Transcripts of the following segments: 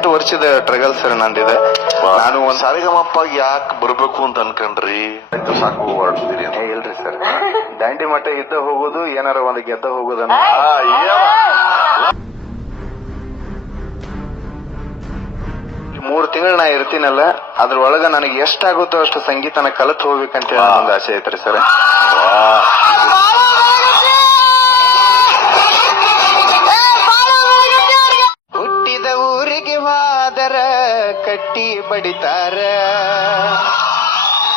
ಎಂಟು ವರ್ಷದ ಟ್ರಗಲ್ ಸರ್ ನಂದಿದೆ. ನಾನು ಒಂದ್ ಸಾರಿಗಮಪ್ಪ ಯಾಕೆ ಬರ್ಬೇಕು ಅಂತ ಅನ್ಕೊಂಡ್ರಿ? ಆಯ್ತು ಸಾಕು ಹೊರಡ್ತೀರಿ ಏ, ಇಲ್ರಿ ಸರ್. ದಾಂಡಿ ಮಠ ಇದ್ದ ಹೋಗೋದು ಏನಾರ ಒಂದು ಗೆದ್ದ ಹೋಗೋದನ್ನ ಮೂರ್ ತಿಂಗಳು ನಾ ಇರ್ತೀನಲ್ಲ ಅದ್ರೊಳಗ ನನಗೆ ಎಷ್ಟಾಗುತ್ತೋ ಅಷ್ಟು ಸಂಗೀತನ ಕಲಿತು ಹೋಗ್ಬೇಕಂತ ಹೇಳಿ ಒಂದು ಆಸೆ ಐತ್ರಿ ಸರ್. ಕಟ್ಟಿ ಬಡಿತಾರ.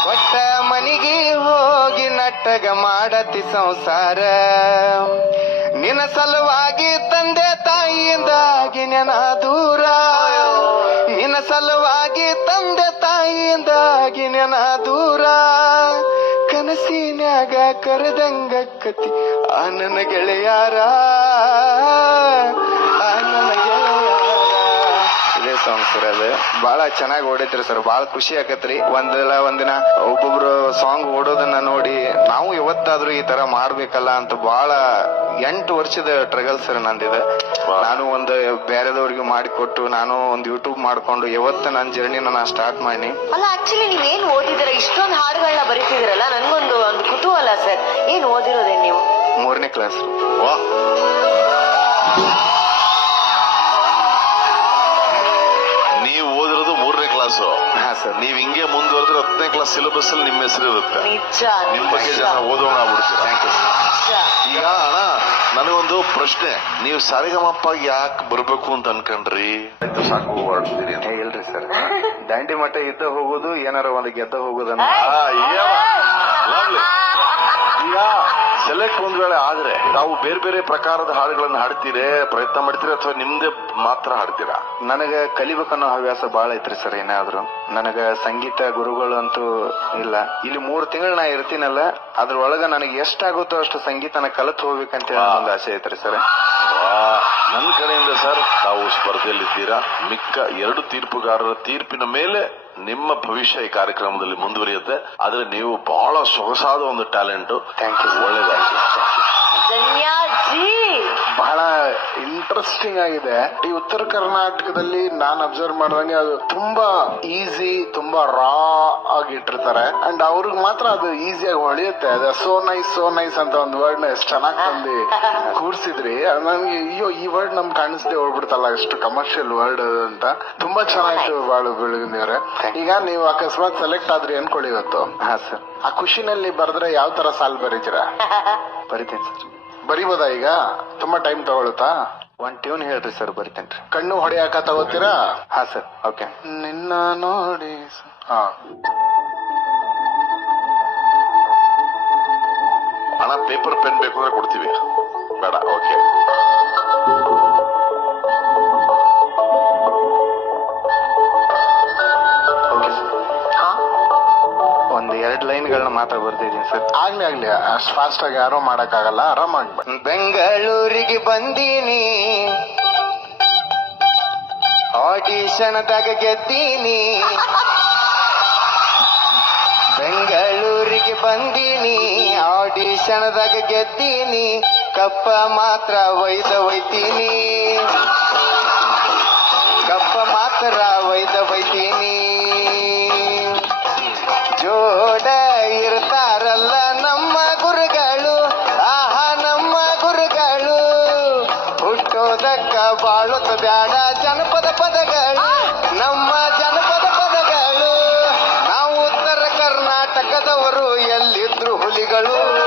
ಒಟ್ಟ ಮನಿಗೆ ಹೋಗಿ ನಟ್ಟಗ ಮಾಡತಿ ಸಂಸಾರ. ನಿನ್ನ ಸಲುವಾಗಿ ತಂದೆ ತಾಯಿಯಿಂದಾಗಿ ನೆನ ದೂರ. ನಿನ್ನ ಸಲುವಾಗಿ ತಂದೆ ತಾಯಿಯಿಂದಾಗಿ ನೆನ ದೂರ. ಕನಸಿನಾಗ ಕರೆದಂಗ ಕತಿ ಆ ನನ್ನ ಗೆಳೆಯಾರ. ಸಾಂಗ್ ಸರ್ ಅದು. ಬಹಳ ಚೆನ್ನಾಗಿ ಓಡೈತ್ರಿ ಸರ್ ಬಹಳ ಖುಷಿ ಆಕತ್ರಿ. ಒಂದಲ್ಲ ಒಂದಿನ ಒಬ್ಬೊಬ್ರು ಸಾಂಗ್ ಓಡೋದನ್ನ ನೋಡಿ ನಾವು ಯಾವತ್ತಾದ್ರೂ ಈ ತರ ಮಾಡ್ಬೇಕಲ್ಲ ಅಂತ ಬಹಳ ಎಂಟು ವರ್ಷದ ಟ್ರಗಲ್ ಸರ್ ನಂದಿದೆ ನಾನು ಒಂದು ಬೇರೆದವ್ರಿಗೆ ಮಾಡಿಕೊಟ್ಟು ನಾನು ಒಂದು ಯೂಟ್ಯೂಬ್ ಮಾಡ್ಕೊಂಡು ಯಾವತ್ತ ನನ್ನ ಜರ್ನಿನ ನಾನು ಸ್ಟಾರ್ಟ್ ಮಾಡಿ ಅಲ್ಲ ಆಕ್ಚುಲಿ ನೀವ್ ಏನ್ ಓದಿದಿರ? ಇಷ್ಟೊಂದು ಹಾಡುಗಳನ್ನ ಬರೀತಿದಿರಲ್ಲ? ನನ್ಗೊಂದು ಒಂದು ಕುತೂಹಲ ಸರ್ ಏನ್ ಓದಿರೋದೇ ನೀವು? ಮೂರನೇ ಕ್ಲಾಸ್ ನೀವು ಸರ್. ನೀವ್ ಹಿಂಗೆ ಮುಂದುವರೆದ್ರೆ ಹತ್ತನೇ ಕ್ಲಾಸ್ ಸಿಲೆಬಸ್ ಅಲ್ಲಿ ನಿಮ್ಮ ಹೆಸರು ಇರುತ್ತೆ. ನಿಮ್ ಬಗ್ಗೆ ಜನ ಓದೋಣ ಆಗ್ಬಿಡ್ತೀರಾ. ಈಗ ಅಣ್ಣ ನನಗೊಂದು ಪ್ರಶ್ನೆ. ನೀವು ಸಾರಿಗಮಪ್ಪ ಯಾಕೆ ಬರ್ಬೇಕು ಅಂತ ಅನ್ಕೊಂಡ್ರಿ? ಆಯ್ತು ಸಾಕು ಹೊರಡ್ತೀರಿ ಹೇಳ್ರಿ ಸರ್. ದಾಂಡಿ ಮಠ ಇದ್ದ ಹೋಗೋದು ಏನಾರ ಒಂದು ಗೆದ್ದ ಹೋಗೋದನ್ನ? ಈಗ ಸೆಲೆಕ್ಟ್ ಒಂದ್ ವೇಳೆ ಆದ್ರೆ ನಾವು ಬೇರೆ ಬೇರೆ ಪ್ರಕಾರದ ಹಾಡುಗಳನ್ನು ಹಾಡ್ತೀರೇ ಪ್ರಯತ್ನ ಮಾಡ್ತೀರಿ ಅಥವಾ ನಿಮ್ದೇ ಮಾತ್ರ ಹಾಡ್ತೀರಾ? ನನಗೆ ಕಲಿಬೇಕನ್ನೋ ಹವ್ಯಾಸ ಬಹಳ ಐತ್ರಿ ಸರ್ ಏನಾದ್ರು. ನನಗ ಸಂಗೀತ ಗುರುಗಳು ಅಂತೂ ಇಲ್ಲ. ಇಲ್ಲಿ ಮೂರು ತಿಂಗಳು ನಾ ಇರ್ತೀನಲ್ಲ ಅದ್ರೊಳಗ ನನಗೆ ಎಷ್ಟಾಗುತ್ತೋ ಅಷ್ಟು ಸಂಗೀತನ ಕಲಿತು ಹೋಗ್ಬೇಕಂತ ಹೇಳಿ ಒಂದು ಆಸೆ ಐತ್ರಿ ಸರ್. ನನ್ನ ಕಡೆಯಿಂದ ಸರ್ ತಾವು ಸ್ಪರ್ಧೆಯಲ್ಲಿದ್ದೀರಾ? ಮಿಕ್ಕ ಎರಡು ತೀರ್ಪುಗಾರರ ತೀರ್ಪಿನ ಮೇಲೆ ನಿಮ್ಮ ಭವಿಷ್ಯ ಈ ಕಾರ್ಯಕ್ರಮದಲ್ಲಿ ಮುಂದುವರಿಯುತ್ತೆ. ಆದರೆ ನೀವು ಬಹಳ ಸೊಗಸಾದ ಒಂದು ಟ್ಯಾಲೆಂಟ್. ಥ್ಯಾಂಕ್ ಯು ಒಳ್ಳೇದಾಗ್ಲಿ. ಧನ್ಯಾಜಿ ಬಹಳ ಇಂಟ್ರೆಸ್ಟಿಂಗ್ ಆಗಿದೆ. ಈ ಉತ್ತರ ಕರ್ನಾಟಕದಲ್ಲಿ ನಾನು ಅಬ್ಸರ್ವ್ ಮಾಡಿದಂಗೆ ಅದು ತುಂಬಾ ಈಸಿ ತುಂಬಾ ರಾ ಆಗಿ ಇಟ್ಟಿರ್ತಾರೆ ಅಂಡ್ ಅವ್ರಿಗೆ ಮಾತ್ರ ಅದು ಈಸಿಯಾಗಿ ಹೊಳೆಯುತ್ತೆ. ಅದು ಸೋ ನೈಸ್ ಸೋ ನೈಸ್ ಅಂತ ಒಂದು ವರ್ಡ್ನ ಎಷ್ಟು ಚೆನ್ನಾಗಿ ತಂದು ಕೂರ್ಸಿದ್ರಿ. ನನ್ಗೆ ಅಯ್ಯೋ ಈ ವರ್ಡ್ ನಮ್ ಕಾಣಿಸ್ದೆ ಹೋಗ್ಬಿಡ್ತಲ್ಲ ಎಷ್ಟು ಕಮರ್ಷಿಯಲ್ ವರ್ಡ್ ಅಂತ. ತುಂಬಾ ಚೆನ್ನಾಗಿತ್ತು ಬಾಳು ಬೆಳಗಿನವ್ರೆ ಈಗ ನೀವು ಅಕಸ್ಮಾತ್ ಸೆಲೆಕ್ಟ್ ಆದ್ರಿ ಅನ್ಕೊಳ್ಳಿ ಇವತ್ತು. ಹಾ ಸರ್ ಆ ಖುಷಿನಲ್ಲಿ ಬರೆದ್ರೆ ಯಾವ ತರ ಸಾಲ್ ಬರೀತೀರಾ? ಬರಿತೇನೆ ಸರ್ ಬರಿಬೋದಾ ಈಗ? ತುಂಬಾ ಟೈಮ್ ತಗೊಳುತ್ತಾ ಒಂದ್ ಟ್ಯೂನ್ ಹೇಳ್ರಿ ಸರ್ ಬರಿತೇನ್ರಿ. ಕಣ್ಣು ಹೊಡೆಯಾಕ ತಗೋತೀರಾ? ಹಾ ಸರ್ ಓಕೆ ನಿನ್ನ ನೋಡಿ ಹಾ. ಹಣ ಪೇಪರ್ ಪೆನ್ ಬೇಕು ಅಂದ್ರೆ ಕೊಡ್ತೀವಿ. ಬೇಡ ಓಕೆ ಎರಡ್ ಲೈನ್ಗಳನ್ನ ಮಾತ್ರ ಬರ್ತಿದ್ದೀನಿ ಸರ್. ಆಗ್ಲಿ ಆಗ್ಲಿ ಅಷ್ಟು ಫಾಸ್ಟ್ ಆಗಿ ಯಾರೋ ಮಾಡಕ್ ಆಗಲ್ಲ ಆರಾಮಾಗಿ ಬೆಂಗಳೂರಿಗೆ ಬಂದೀನಿ. ಆಡಿಷನ್ದಾಗ ಗೆದ್ದೀನಿ. ಬೆಂಗಳೂರಿಗೆ ಬಂದೀನಿ. ಆಡಿಷನ್ದಾಗ ಗೆದ್ದೀನಿ. ಕಪ್ಪ ಮಾತ್ರ ಒಯ್ದ ಒಯ್ತೀನಿ garoto!